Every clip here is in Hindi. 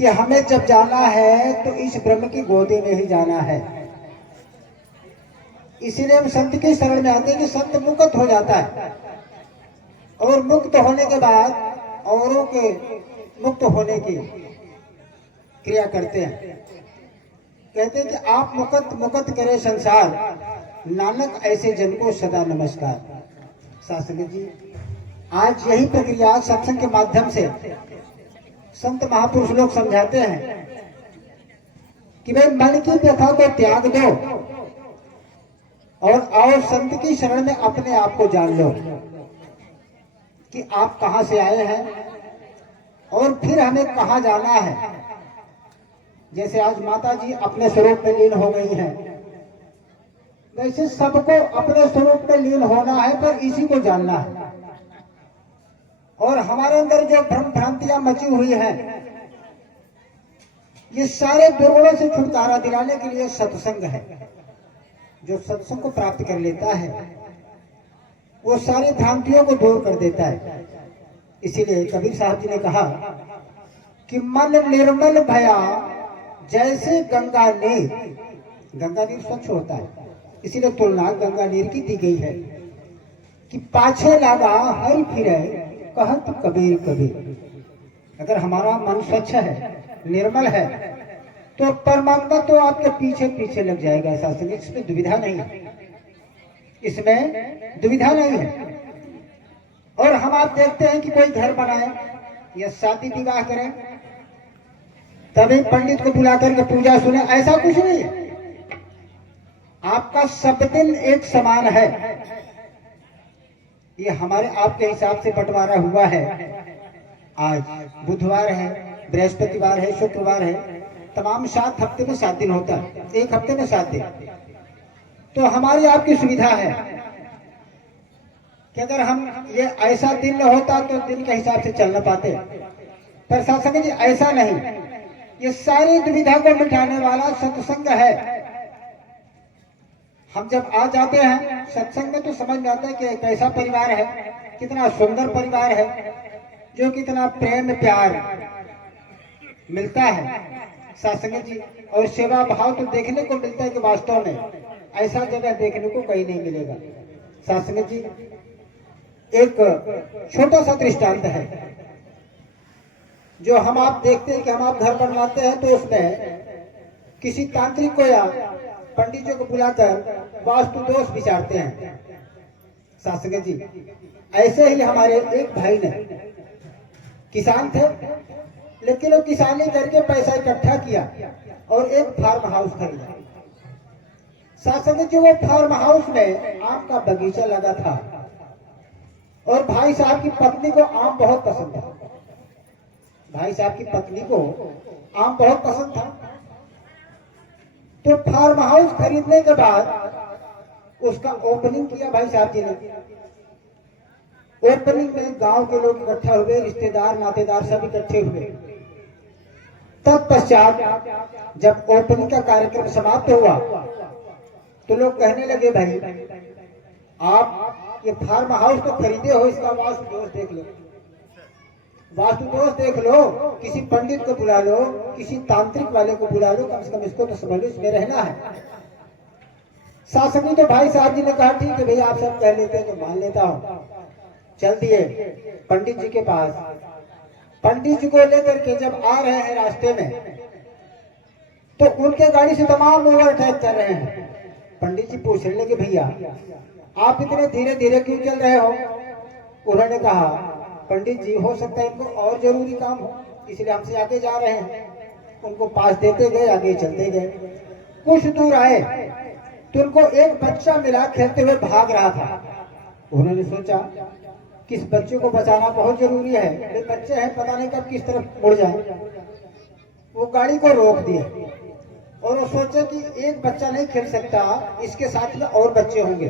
कि हमें जब जाना है तो इस ब्रह्म की गोदी में ही जाना है। इसीलिए हम संत की शरण में आते हैं कि संत मुक्त हो जाता है और मुक्त होने के बाद औरों के मुक्त होने की क्रिया करते हैं। कहते हैं कि आप मुक्त मुक्त करे संसार, नानक ऐसे जन को सदा नमस्कार। शास्त्री जी, आज यही प्रक्रिया सत्संग के माध्यम से संत महापुरुष लोग समझाते हैं कि भाई मन की व्यथा को त्याग दो और आओ संत की शरण में अपने आप को जान लो कि आप कहां से आए हैं और फिर हमें कहां जाना है। जैसे आज माता जी अपने स्वरूप में लीन हो गई हैं, वैसे सबको अपने स्वरूप में लीन होना है, पर इसी को जानना है। और हमारे अंदर जो भ्रम भ्रांतियां मची हुई हैं, ये सारे दुर्गुणों से छुटकारा दिलाने के लिए सत्संग है। जो सत्संग को प्राप्त कर लेता है वो सारी भ्रांतियों को दूर कर देता है। इसीलिए कबीर साहब जी ने कहा कि मन निर्मल भया जैसे गंगा नीर। गंगा नीर स्वच्छ होता है, इसीलिए तुलना गंगा नीर की दी गई है कि पाछे लागा हर फिरे कहत कबीर कबीर। अगर हमारा मन स्वच्छ है, निर्मल है, तो परमात्मा तो आपके पीछे पीछे लग जाएगा। ऐसा इसमें दुविधा नहीं है, इसमें दुविधा नहीं है। और हम आप देखते हैं कि कोई घर बनाए या शादी विवाह करें, तभी पंडित को बुला करके पूजा सुने, ऐसा कुछ नहीं है। आपका सब दिन एक समान है। ये हमारे आपके हिसाब से बंटवारा हुआ है। आज बुधवार है, बृहस्पतिवार है, शुक्रवार है, तमाम 7 हफ्ते में 7 दिन होता है, एक हफ्ते में 7 दिन। तो हमारी आपकी सुविधा है कि अगर हम ये ऐसा दिन न होता तो दिन के हिसाब से चल न पाते। पर सत्संग जी ऐसा नहीं, ये सारी दुविधा को मिटाने वाला सत्संग है। हम जब आ जाते हैं सत्संग में तो समझ में आता है कि कैसा परिवार है, कितना सुंदर परिवार है, जो कितना प्रेम प्यार मिलता है सत्संग जी। और सेवा भाव तो देखने को मिलता है कि वास्तव में ऐसा जगह देखने को कहीं नहीं मिलेगा। सत्संग जी, एक छोटा सा दृष्टांत है जो हम आप देखते हैं कि हम आप घर बनवाते हैं तो उसमें किसी तांत्रिक को या पंडित जी को बुलाकर वास्तु दोष विचारते हैं। शास्त्री जी, ऐसे ही हमारे एक भाई ने, किसान थे, लेकिन वो किसानी करके पैसा इकट्ठा किया और एक फार्म हाउस खरीदा। शास्त्री जी, वो फार्म हाउस में आम का बगीचा लगा था और भाई साहब की पत्नी को आम बहुत पसंद था। भाई साहब की पत्नी को आम बहुत पसंद था। तो फार्म हाउस खरीदने के बाद उसका ओपनिंग किया भाई साहब जी ने। ओपनिंग में गांव के लोग इकट्ठा हुए, रिश्तेदार नातेदार सब इकट्ठे हुए। तत्पश्चात जब ओपनिंग का कार्यक्रम समाप्त हुआ तो लोग कहने लगे, भाई आप ये फार्म हाउस तो खरीदे हो, इसका वास्तु दोष देख लो, वास्तु दोष देख लो, किसी पंडित को बुला लो, किसी तांत्रिक वाले को बुला लो, कम से कम इसको तो समझ लो, इसमें रहना है। शासकी तो भाई साहब जी ने कहा ठीक है भैया, आप सब कह लेते हैं तो मान लेता हूं। चल दिए पंडित जी के पास। पंडित जी को लेकर के जब आ रहे हैं रास्ते में तो उनके गाड़ी से तमाम ओवरटेक कर रहे हैं। पंडित जी पूछने लगे, भैया आप इतने धीरे धीरे क्यों चल रहे हो? उन्होंने कहा, पंडित जी हो सकता है इनको और जरूरी काम हो, इसलिए हमसे आगे जा रहे हैं। उनको पास देते गए, आगे चलते गए। कुछ दूर आए तो उनको एक बच्चा मिला, खेलते हुए भाग रहा था। उन्होंने सोचा कि इस बच्चे को बचाना बहुत जरूरी है, ये बच्चे हैं पता नहीं कब किस तरफ मुड़ जाए। वो गाड़ी को रोक दिया और वो सोचे कि एक बच्चा नहीं खेल सकता, इसके साथ में और बच्चे होंगे।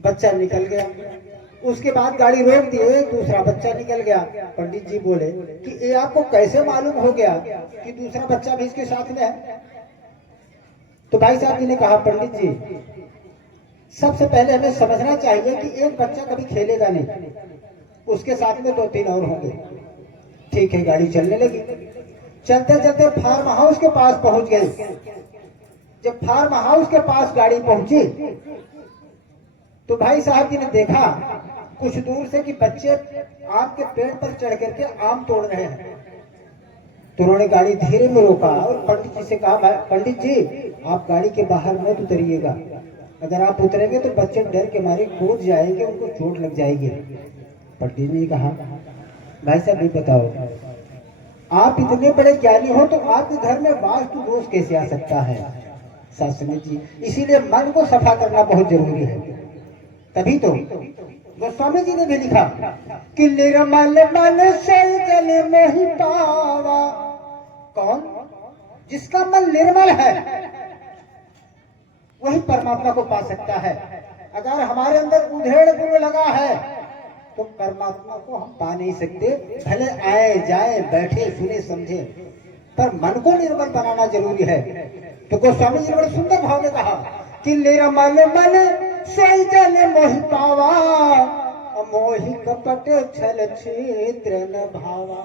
बच्चा निकल गया। उसके बाद गाड़ी रोक दिए, दूसरा बच्चा निकल गया। पंडित जी बोले कि ये आपको कैसे मालूम हो गया कि दूसरा बच्चा भी इसके साथ में है? तो भाई साहब जी ने कहा, पंडित जी सबसे पहले हमें समझना चाहिए कि एक बच्चा कभी खेलेगा नहीं, उसके साथ में 2-3 और होंगे। ठीक है, गाड़ी चलने लगी। चलते चलते फार्म हाउस के पास पहुंच गए। जब फार्म हाउस के पास गाड़ी पहुंची तो भाई साहब जी ने देखा कुछ दूर से कि बच्चे आम के पेड़ पर चढ़ करके आम तोड़ रहे हैं। तो उन्होंने गाड़ी धीरे में रोका और पंडित जी से कहा, पंडित जी आप गाड़ी के बाहर मत उतरिएगा, अगर आप उतरेंगे तो बच्चे डर के मारे कूद जाएंगे, उनको चोट लग जाएगी। पंडित जी ने कहा, भाई साहब ये बताओ, आप इतने बड़े ज्ञानी हो तो आपके घर में वास्तु दोष कैसे आ सकता है? सासंग जी, इसीलिए मन को सफा करना बहुत जरूरी है। तभी तो गोस्वामी जी ने भी लिखा कि निर्मल मन से जल मोहि पावा। कौन? जिसका मन निर्मल है वही परमात्मा को पा सकता है। अगर हमारे अंदर उधेड़ गुण लगा है तो परमात्मा को हम पा नहीं सकते। भले आए जाए बैठे सुने समझे, पर मन को निर्मल बनाना जरूरी है। तो गोस्वामी जी ने बड़े सुंदर भाव में कहा कि निर्मल मन से जल मोहि पावा, मोहि कपट छल क्षेत्र न भावा।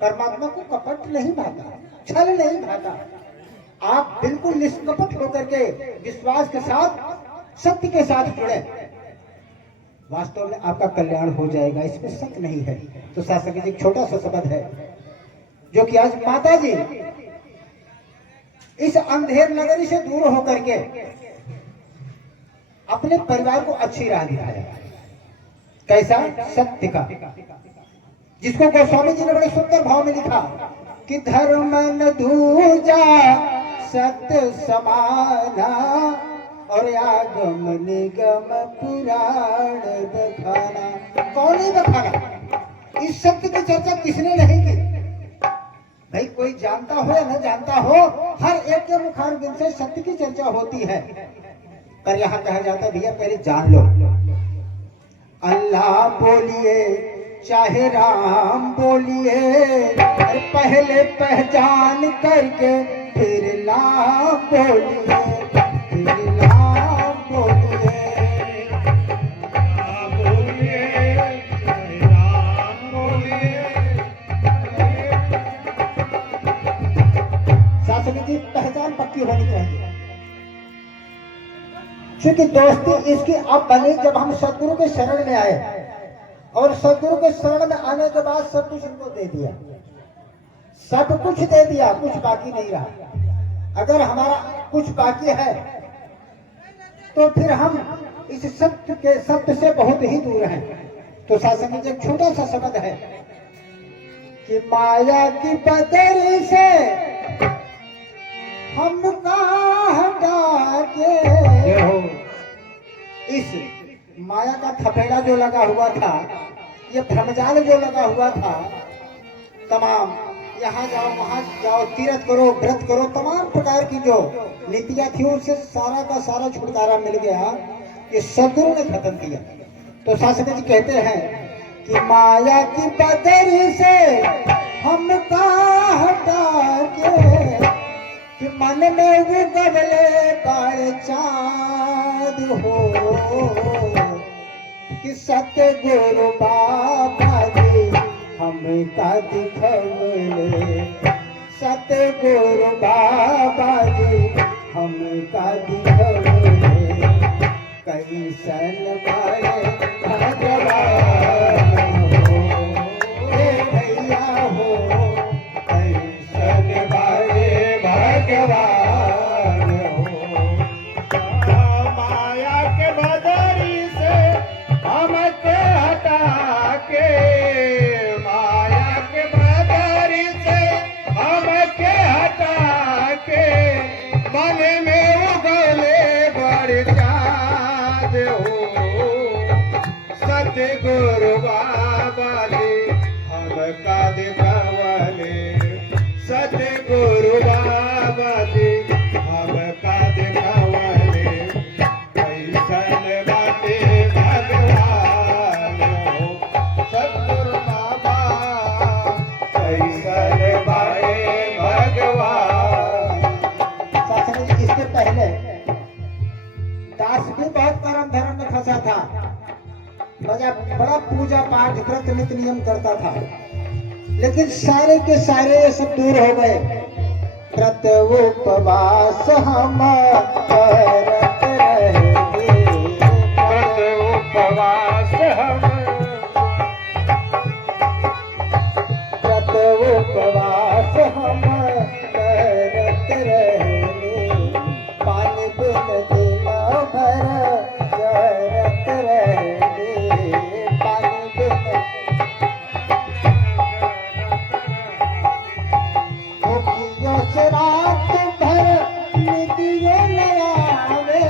परमात्मा को कपट नहीं भाता, छल नहीं भाता। आप बिल्कुल निष्कपट होकर के विश्वास के साथ, सत्य के साथ जुड़े, वास्तव में आपका कल्याण हो जाएगा, इसमें शक नहीं है। तो शासक जी एक छोटा सा शब्द है जो कि आज माता जी इस अंधेर नगरी से दूर होकर के अपने परिवार को अच्छी राह दिखाया। कैसा? सत्य का, जिसको गोस्वामी जी ने बड़े सुंदर भाव में लिखा कि धर्म न दूजा सत्य समाना, और आगम निगम पुराण बखाना। कौन नहीं बखाना? इस सत्य की चर्चा किसने नहीं की? भाई कोई जानता हो या न जानता हो, हर एक के मुखारबिंद से सत्य की चर्चा होती है। पर यहाँ कहा जाता है भैया पहले जान लो। अल्लाह बोलिए चाहे राम बोलिए, पहले पहचान करके फिर नाम बोलिए, फिर नाम बोलिए। शासक जी पहचान पक्की होनी चाहिए, क्योंकि दोस्ती इसकी अब बनी जब हम सदगुरु के शरण में आए, और सदगुरु के शरण में आने के बाद सब कुछ इनको दे दिया, सब कुछ दे दिया, कुछ बाकी नहीं रहा। अगर हमारा कुछ बाकी है तो फिर हम इस सत्य से बहुत ही दूर हैं। तो शासन जी एक छोटा सा शब्द है कि माया की बदरी से हम हटा के, इस माया का थपेड़ा जो लगा हुआ था, ये भ्रमजाल जो लगा हुआ था, तमाम यहाँ जाओ वहां जाओ, तीर्थ करो, व्रत करो, तमाम प्रकार की जो नीतियां थी उससे सारा का सारा छुटकारा मिल गया। ये सदगुरु ने खत्म किया। तो शासक जी कहते हैं कि माया की बदरी से हम हटा के, कि मन में वो गबले पर चाँद हो, कि सत्य गुरु बाबा जी हमें का दिखवले, सत्य गुरु बाबा जी हमें का दिखवले, कैसन बड़े भगवान हो, भैया हो, कैसन बड़े भगवान हो। माया के बदरी से हमके हटा के, माया के बदरी से हमके हटा के, मन में उगले बड़ चाँद हो, सत्य गुरु बाबा जी हमका दिखवले, सत्य गुरु बाबा जी हमका दिखवले, कैसन बाटे भगवान हो, सतगुरु बाबा कैसन बाटे भगवान। इसके पहले दास भी बहुत परम धर्म में फंसा था, बड़ा पूजा पाठ व्रत नित्य नियम करता था, लेकिन सारे के सारे ये सब दूर हो गए। व्रत उपवास हम करत रहेंगे, व्रत उपवास हम, व्रत उपवास हम करत रहेंगे, पानी बिन दिन भर जरत रहेंगे, पानी बिन भूखियों से रात भर निदियों लगावे,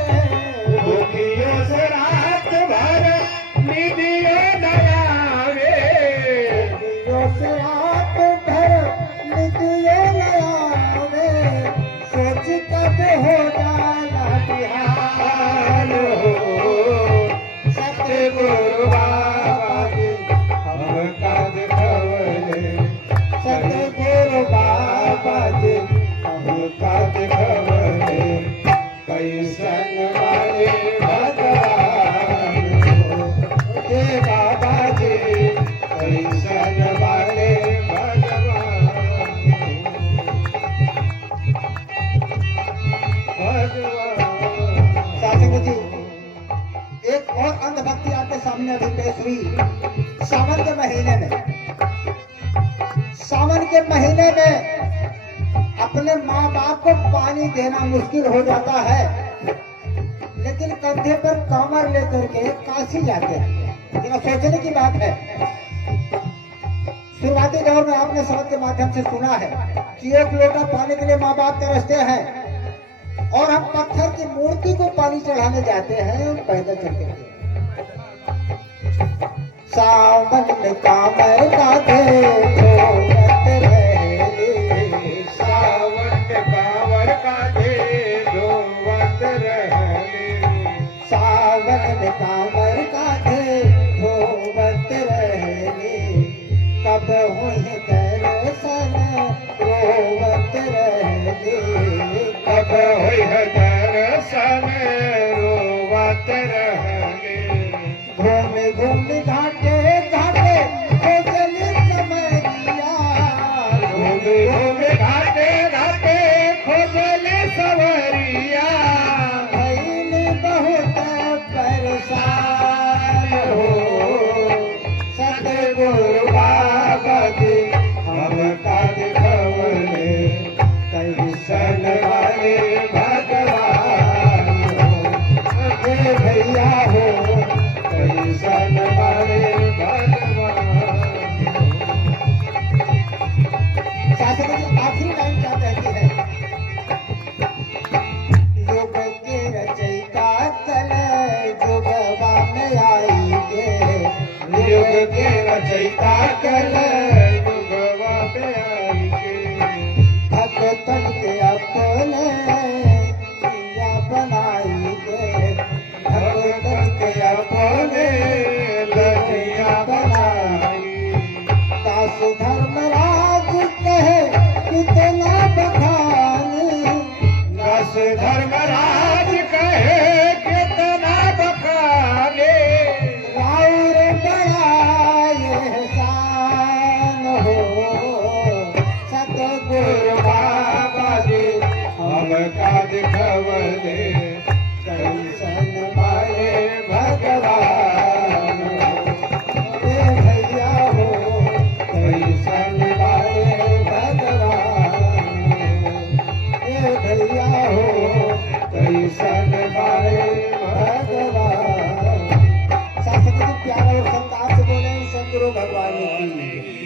भूखियों से रात भर निदियों नयावे, भूखियों से रात भर निदियों लगावे, सोच कब हो जाला बिहान हो, सतगुरु बाबा जी हम काज खवले, सतगुरु बाबा जी हम काज खवले, कैसन वाले भगवान हो, हे बाबा जी कैसन वाले भगवान हो, भगवान। शास्त्री जी, एक और अंधभक्ति आपके सामने अभी पेश हुई। सावन के महीने में, सावन के महीने में अपने माँ बाप को पानी देना मुश्किल हो जाता है, लेकिन कंधे पर कमर लेकर के काशी जाते हैं। जरा सोचने की बात है। शुरुआती दौर में आपने शब्द के माध्यम से सुना है कि एक लोटा पानी के लिए माँ बाप तरसते हैं, और हम पत्थर की मूर्ति को पानी चढ़ाने जाते हैं पैदल चलते हुए। सावन में कामर कांधे धोवत रहेली, सावन के कांवर कांधे धोवत रहले, सावन में कामर कांधे धोवत रहेली, कब हुई दर्शन रोवत रहेली, अब होई है दर्शन रोवत रहले, घूम घूम घाटे घाटे खोजली समरिया, घूम घूम घाटे घाटे खोजले सवरिया, भइल बहुत परेशान हो, सतगुरु बाबा जी हम काज खवले, कैसन वाले भगवान हो, हे भैया हो कैसन वाले भगवान हो। शास्त्री जी आखिरी लाइन क्या कहती है? युग के रचयिता कल जुगवा में आएंगे, युग के रचयिता कल युगवा पे आएंगे, भक्तन के अपने दिया बनाएंगे, भक्तन के अपने लजिया बनाई, दास धर्मराज कहे कितना बखानी, दस धर्मराज कहे कितना बखाने, राउर बड़ा एहसान हो, सतगुरु बाबा जी हम काज खवले, कैसन वाले भगवान हो, हे भैया हो, कैसन वाले भगवान हो, हे भैया हो, कैसन वाले भगवान। शास्त्री जी प्यार और संतान से बोले सतगुरु भगवान की।